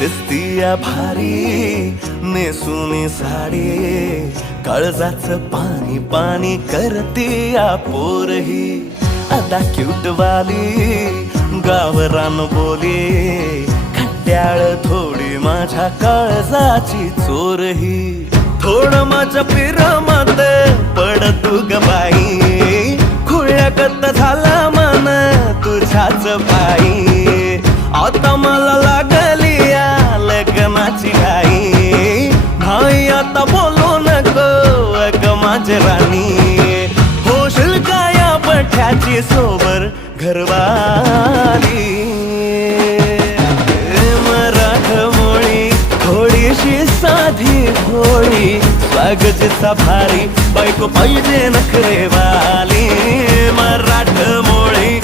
दिसतीया भारी नेसुनी साडी, काळजाचं पाणी पाणी करतीया पोरही. आता क्यूट वाली गावरान बोली, खट्याळ थोडी माझ्या काळजाची चोरही. थोडं माझ्या पिरमत पड तू ग बाई, खुळ्यागत झाला मन तुझ्याच पायी. आता मला लागली या लग्नाची घाई, भाई आता बोलू नको अग माझी राणी. होशील का या पठ्याची सोबर घरवाली. मराठमोळी थोडीशी साधी भोळी, स्वागताचा भारी बायको पाहिजे नखरेवाली. मराठमोळी